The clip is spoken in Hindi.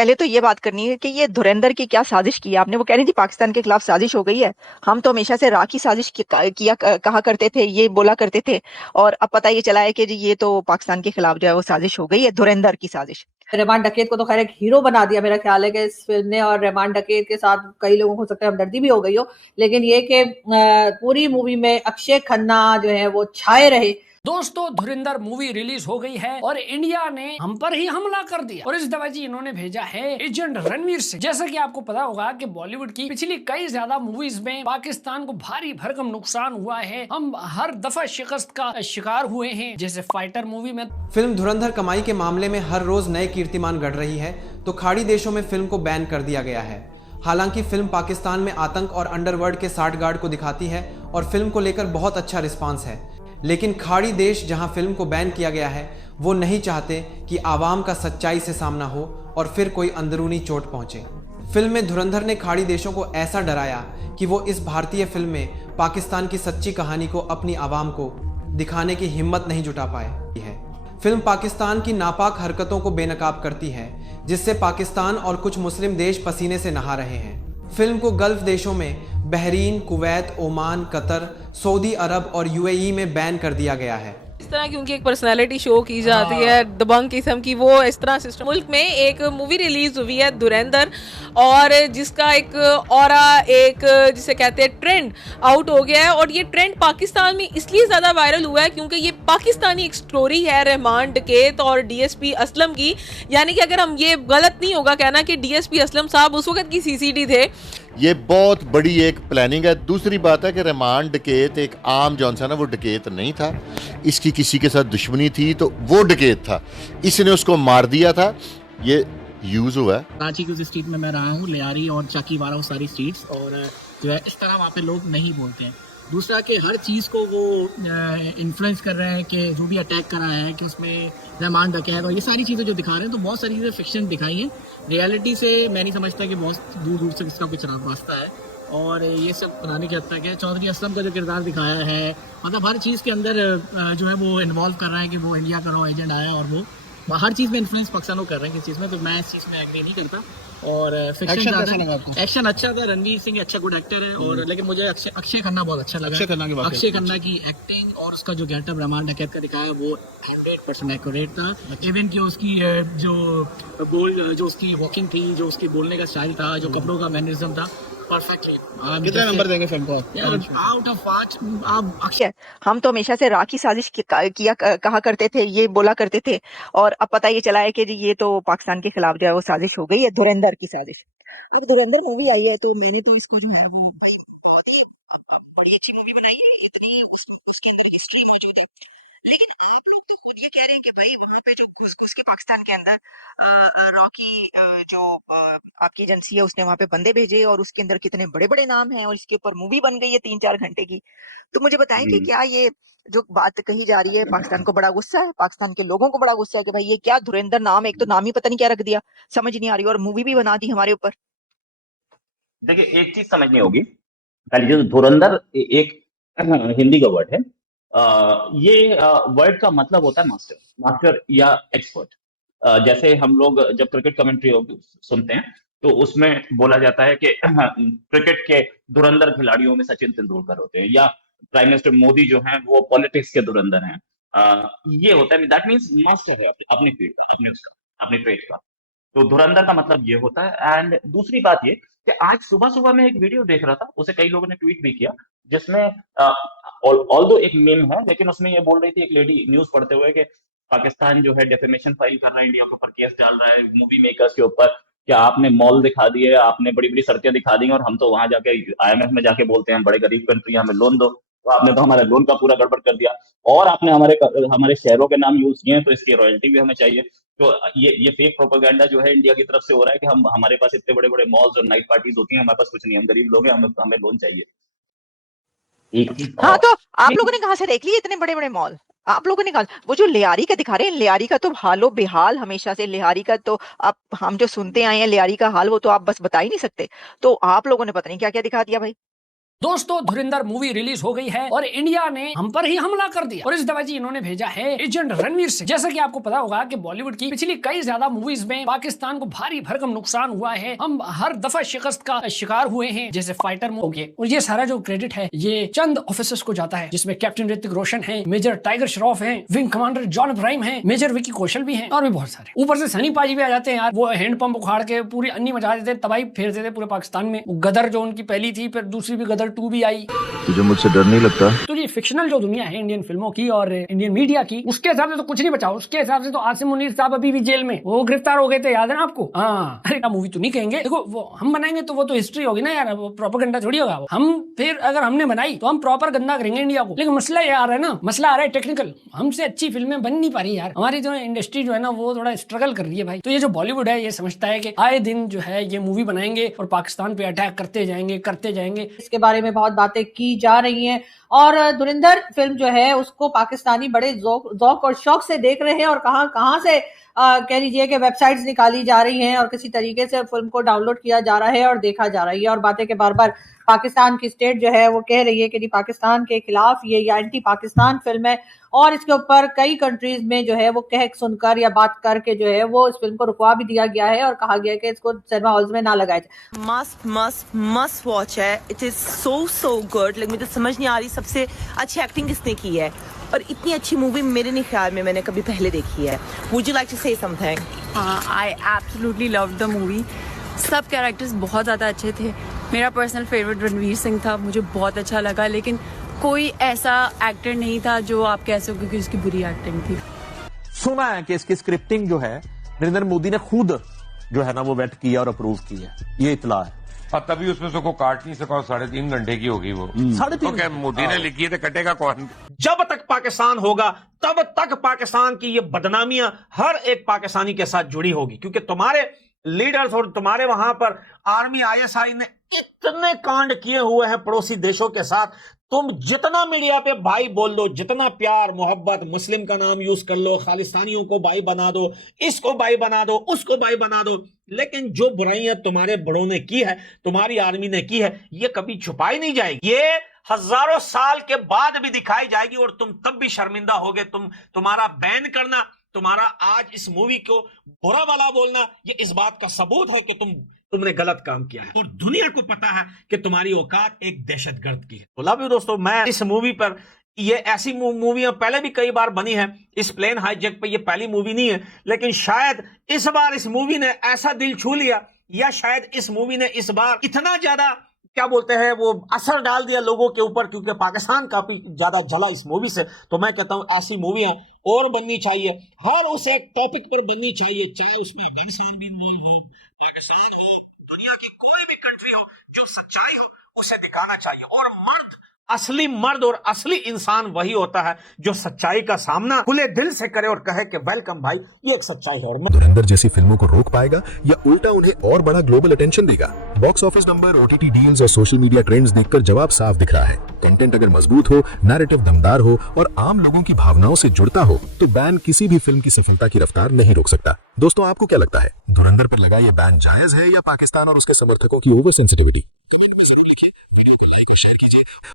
पहले तो ये बात करनी है कि ये धुरंधर की क्या साजिश की है आपने। वो कह रही थी पाकिस्तान के खिलाफ साजिश हो गई है। हम तो हमेशा से राह की साजिश कहा करते थे, ये बोला करते थे। और अब पता ये चला है कि जी ये तो पाकिस्तान के खिलाफ जो है वो साजिश हो गई है, धुरंधर की साजिश। रहमान डकैत को तो खैर एक हीरो बना दिया मेरा ख्याल है कि इस फिल्म ने, और रहमान डकैत के साथ कई लोगों को हो सकता है हमदर्दी भी हो गई हो, लेकिन ये कि पूरी मूवी में अक्षय खन्ना जो है वो छाए रहे। दोस्तों, धुरंधर मूवी रिलीज हो गई है और इंडिया ने हम पर ही हमला कर दिया, और इस दफा जी इन्होंने भेजा है एजेंट रणवीर सिंह। जैसा कि आपको पता होगा कि बॉलीवुड की पिछली कई ज्यादा मूवीज में पाकिस्तान को भारी भरकम नुकसान हुआ है, हम हर दफा शिकस्त का शिकार हुए हैं। जैसे फाइटर मूवी में फिल्म धुरंधर कमाई के मामले में हर रोज नए कीर्तिमान गढ़ रही है, तो खाड़ी देशों में फिल्म को बैन कर दिया गया है। हालांकि फिल्म पाकिस्तान में आतंक और अंडरवर्ल्ड के साठगार्ड को दिखाती है और फिल्म को लेकर बहुत अच्छा रिस्पांस है, लेकिन खाड़ी देश जहां फिल्म को बैन किया गया है वो नहीं चाहते कि आवाम का सच्चाई से सामना हो और फिर कोई अंदरूनी चोट पहुंचे। फिल्म में धुरंधर ने खाड़ी देशों को ऐसा डराया कि वो इस भारतीय फिल्म में पाकिस्तान की सच्ची कहानी को अपनी आवाम को दिखाने की हिम्मत नहीं जुटा पाए है। फिल्म पाकिस्तान की नापाक हरकतों को बेनकाब करती है, जिससे पाकिस्तान और कुछ मुस्लिम देश पसीने से नहा रहे हैं। फिल्म को गल्फ देशों में Bahrain, Kuwait, Oman, Qatar, Saudi Arab और यूएई में बैन कर दिया गया है। इस तरह की उनकी एक पर्सनालिटी शो की जाती है दबंग किस्म की, वो इस तरह सिस्टम। मुल्क में एक मूवी रिलीज हुई है धुरंधर, और जिसका एक ऑरा, एक जिसे कहते हैं ट्रेंड आउट हो गया है। और ये ट्रेंड पाकिस्तान में इसलिए ज़्यादा वायरल हुआ है क्योंकि ये पाकिस्तानी एक स्टोरी है रहमान डकैत और डीएसपी असलम की। यानी कि अगर हम ये गलत नहीं होगा कहना कि डीएसपी असलम साहब उस वक्त की सीसीडी थे। ये बहुत बड़ी एक प्लानिंग है। दूसरी बात है कि रहमान डकैत एक आम जौन सा ना वो डकैत नहीं था, इसकी किसी के साथ दुश्मनी थी तो वो डकैत था, इसने उसको मार दिया था। ये यूज हुआ है। कराची की उस स्ट्रीट में मैं रहा हूँ, लियारी और चाकीवाड़ा, वो सारी स्ट्रीट्स, और जो है इस तरह वहाँ पे लोग नहीं बोलते हैं। दूसरा कि हर चीज़ को वो इन्फ्लुएंस कर रहे हैं कि जो भी अटैक करा है कि उसमें रहमान डकैत और ये सारी चीज़ें जो दिखा रहे हैं, तो बहुत सारी चीज़ें फिक्शन दिखाई हैं। रियलिटी से मैं नहीं समझता कि बहुत दूर दूर से इसका कुछ रास्ता है, और ये सब बनाने की हद तक है। चौधरी असलम का जो किरदार दिखाया है, मतलब हर चीज़ के अंदर जो है वो इन्वॉल्व कर रहा है कि वो इंडिया का रॉ एजेंट आया और वो हर चीज़ में इन्फ्लुएंस पाकिस्तान को कर रहे हैं किस चीज़ में, तो मैं इस चीज़ में एग्री नहीं करता। और एक्शन अच्छा था, रणवीर सिंह अच्छा गुड एक्टर है, और लेकिन मुझे अक्षय खन्ना बहुत अच्छा लगा। अक्षय खन्ना की एक्टिंग और उसका जो गेटअप रहमान डकैत का दिखाया वो 100% एक्यूरेट था। इवन कि उसकी जो उसकी वॉकिंग थी, जो उसकी बोलने का स्टाइल था, जो कपड़ों का मैनरिज्म था, परफेक्टली। कितना नंबर देंगे फिल्म को आउट ऑफ 5? आप अक्षय, हम तो हमेशा से राह की साजिश कहा करते थे, ये बोला करते थे। और अब पता ये चला है कि जी ये तो पाकिस्तान के खिलाफ जो है वो साजिश हो गई है, धुरंधर की साजिश। अब धुरंधर मूवी आई है तो मैंने तो इसको जो है वो भाई बहुत ही बड़ी अच्छी मूवी बनाई है, इतनी उसके अंदर हिस्ट्री मौजूद है। लेकिन आप लोग तो खुद ये कह रहे हैं कि भाई वहां पे जो घुस घुस के पाकिस्तान के अंदर रॉकी जो आपकी एजेंसी है उसने वहां पे बंदे भेजे, और उसके अंदर कितने बड़े बड़े नाम हैं, और इसके ऊपर मूवी बन गई है 3-4 घंटे की। तो मुझे बताएं कि क्या ये जो बात कही जा रही है, पाकिस्तान को बड़ा गुस्सा है, पाकिस्तान के लोगों को बड़ा गुस्सा है कि भाई ये क्या धुरंधर नाम, एक तो नाम ही पता नहीं क्या रख दिया, समझ नहीं आ रही, और मूवी भी बना दी हमारे ऊपर। देखिए, एक चीज समझनी होगी, पहले जो धुरंधर एक हिंदी का वर्ड है। ये वर्ड का मतलब होता है मास्टर, मास्टर या एक्सपर्ट। जैसे हम लोग जब क्रिकेट कमेंट्री सुनते हैं तो उसमें बोला जाता है कि क्रिकेट के धुरंधर खिलाड़ियों में सचिन तेंदुलकर होते हैं, या प्राइम मिनिस्टर मोदी जो हैं वो पॉलिटिक्स के धुरंधर हैं। ये होता है, दैट मीन्स मास्टर है अपने फील्ड का, अपने ट्रेड का। तो धुरंधर का मतलब ये होता है। एंड दूसरी बात ये कि आज सुबह सुबह मैं एक वीडियो देख रहा था, उसे कई लोगों ने ट्वीट भी किया, जिसमें ऑल्दो एक मीम है, लेकिन उसमें ये बोल रही थी एक लेडी न्यूज पढ़ते हुए कि पाकिस्तान जो है डेफेमेशन फाइल कर रहा है, इंडिया के ऊपर केस डाल रहा है मूवी मेकर्स के ऊपर, क्या आपने मॉल दिखा दिए, आपने बड़ी बड़ी सड़कें दिखा दी, और हम तो वहां जाके आईएमएफ में जाके बोलते हैं बड़े गरीब कंट्री, हमें लोन दो, तो आपने तो हमारे लोन का पूरा गड़बड़ कर दिया, और आपने हमारे शहरों के नाम यूज किए हैं, तो इसकी रॉयल्टी भी हमें चाहिए। तो ये फेक प्रोपेगेंडा जो है इंडिया की तरफ से हो रहा है कि हमारे पास इतने बड़े बड़े मॉल्स और नाइट पार्टीज होती हैं, हमारे पास कुछ नहीं, हम गरीब लोग हैं, हमें लोन चाहिए। एक चीज हाँ, तो आप लोगों ने कहाँ से देख लिए इतने बड़े बड़े मॉल? आप लोगों ने कहा वो जो लियारी का दिखा रहे हैं, लियारी का तो हालो बेहाल हमेशा से, लियारी का तो आप हम जो सुनते आए हैं लियारी का हाल, वो तो आप बस बता ही नहीं सकते। तो आप लोगों ने पता नहीं क्या क्या दिखा दिया भाई। दोस्तों धुरंधर मूवी रिलीज हो गई है और इंडिया ने हम पर ही हमला कर दिया और इस दफा जी इन्होंने भेजा है एजेंट रणवीर सिंह। जैसा कि आपको पता होगा कि बॉलीवुड की पिछली कई ज्यादा मूवीज में पाकिस्तान को भारी भरकम नुकसान हुआ है, हम हर दफा शिकस्त का शिकार हुए हैं, जैसे फाइटर हो गए। और ये सारा जो क्रेडिट है ये चंद ऑफिसर्स को जाता है, जिसमें कैप्टन ऋतिक रोशन है, मेजर टाइगर श्रॉफ है, विंग कमांडर जॉन इब्राहिम है, मेजर विकी कौशल भी है और भी बहुत सारे। ऊपर से सनी पाजी भी आ जाते हैं यार, वो हैंडपंप उखाड़ के पूरी अन्नी मचा देते, तबाही फेर देते पूरे पाकिस्तान में। गदर जो उनकी पहली थी, फिर दूसरी भी गदर 2 भी आई। तुझे मुझसे डर नहीं लगता? तो ये फिक्शनल जो दुनिया है इंडियन फिल्मों की और इंडियन मीडिया की, उसके हिसाब से तो कुछ नहीं बचा। उसके हिसाब से तो आसिम मुनीर साहब अभी भी जेल में, वो गिरफ्तार हो गए थे, याद है ना आपको? हाँ, अरे मूवी तो नहीं कहेंगे, देखो वो हम बनाएंगे तो वो तो हिस्ट्री होगी ना यार, वो प्रोपेगेंडा थोड़ी होगा। हम फिर अगर हमने बनाई तो हम प्रॉपर गंदा करेंगे इंडिया को। लेकिन मसला ये आ रहा है ना, मसला आ रहा है टेक्निकल, हमसे अच्छी फिल्में बन नहीं पा रही यार। हमारी जो इंडस्ट्री जो है ना वो थोड़ा स्ट्रगल कर रही है भाई। तो ये जो बॉलीवुड है ये समझता है कि आए दिन जो है ये मूवी बनाएंगे और पाकिस्तान पे अटैक करते जाएंगे। इसके बारे में बहुत बातें की जा रही हैं और धुरंधर फिल्म जो है उसको पाकिस्तानी बड़े ज़ौक और शौक से देख रहे हैं और कहां से कह लीजिए कि वेबसाइट्स निकाली जा रही हैं और किसी तरीके से फिल्म को डाउनलोड किया जा रहा है और देखा जा रहा है। और बातें के बार बार पाकिस्तान की स्टेट जो है वो कह रही है कि नहीं, पाकिस्तान के खिलाफ ये या एंटी पाकिस्तान फिल्म है और इसके ऊपर कई कंट्रीज में जो है वो कह सुनकर या बात करके जो है वो इस फिल्म को रुकवा भी दिया गया है और कहा गया है कि इसको सिनेमा हॉल्स में ना लगाया जाए। मस्ट वॉच है। It is so good. लेकिन मुझे समझ नहीं आ रही सबसे अच्छी एक्टिंग किसने की है और इतनी अच्छी मूवी मेरे नहीं ख्याल में मैंने कभी पहले देखी है। Would you like to say something? I absolutely loved the movie. सब कैरेक्टर्स बहुत ज़्यादा अच्छे थे। मेरा पर्सनल फेवरेट रणवीर सिंह था, मुझे बहुत अच्छा लगा। लेकिन कोई ऐसा एक्टर नहीं था जो आप कह सको कि उसकी बुरी एक्टिंग थी। सुना है कि इसकी स्क्रिप्टिंग जो है नरेंद्र मोदी ने खुद जो है ना वो वेट किया और अप्रूव की है, ये इतला है। और तभी उसमें से को काट नहीं सका, 3.5 घंटे की होगी वो। 3.5 क्या मोदी ने लिखी है तो कटेगा कौन? जब तक पाकिस्तान होगा तब तक पाकिस्तान की ये बदनामियां हर एक पाकिस्तानी के साथ जुड़ी होगी, क्योंकि तुम्हारे लीडर्स और तुम्हारे वहां पर आर्मी ISI ने इतने कांड किए हुए हैं पड़ोसी देशों के साथ। तुम जितना मीडिया पे भाई बोल दो, जितना प्यार मोहब्बत, मुस्लिम का नाम यूज कर लो, खालिस्तानियों को भाई बना दो, इसको भाई बना दो, उसको भाई बना दो, लेकिन जो बुराइयां तुम्हारे बड़ों ने की है, तुम्हारी आर्मी ने की है, ये कभी छुपाई नहीं जाएगी। ये हजारों साल के बाद भी दिखाई जाएगी और तुम तब भी शर्मिंदा होगे। तुम्हारा बैन करना, तुम्हारा आज इस मूवी को बुरा भला बोलना, ये इस बात का सबूत है कि तुमने गलत काम किया है और दुनिया को पता है कि तुम्हारी औकात एक दहशतगर्द की है। तो लव यू दोस्तों, मैं इस मूवी पर, ये ऐसी मूवियां पहले भी कई बार बनी है, इस प्लेन हाईजैक पे ये पहली मूवी नहीं है, लेकिन शायद इस बार इस मूवी ने ऐसा दिल छू लिया, या शायद इस मूवी ने इस बार इतना ज्यादा क्या बोलते हैं वो असर डाल दिया लोगों के ऊपर, क्योंकि पाकिस्तान काफी ज्यादा जला इस मूवी से। तो मैं कहता हूं ऐसी मूवियां और बननी चाहिए, हर उस एक टॉपिक पर बननी चाहिए, चाहे उसमें अफगानिस्तान भी इन्वॉल्व हो, पाकिस्तान हो, दुनिया की कोई भी कंट्री हो, जो सच्चाई हो उसे दिखाना चाहिए। और असली मर्द और असली इंसान वही होता है जो सच्चाई का सामना खुले दिल से करे और कहे कि वेलकम भाई, ये एक सच्चाई है। और धुरंधर जैसी फिल्मों को रोक पाएगा या उल्टा उन्हें और बड़ा ग्लोबल अटेंशन देगा? Box office number, OTT deals और सोशल मीडिया ट्रेंड्स देखकर जवाब साफ दिख रहा है। कंटेंट अगर मजबूत हो, नैरेटिव दमदार हो और आम लोगों की भावनाओं से जुड़ता हो तो बैन किसी भी फिल्म की सफलता की रफ्तार नहीं रोक सकता। दोस्तों, आपको क्या लगता है, धुरंधर पर लगा ये बैन जायज है या पाकिस्तान और उसके समर्थकों की ओवर सेंसिटिविटी? कमेंट में जरूर लिखिए, वीडियो को लाइक और शेयर कीजिए।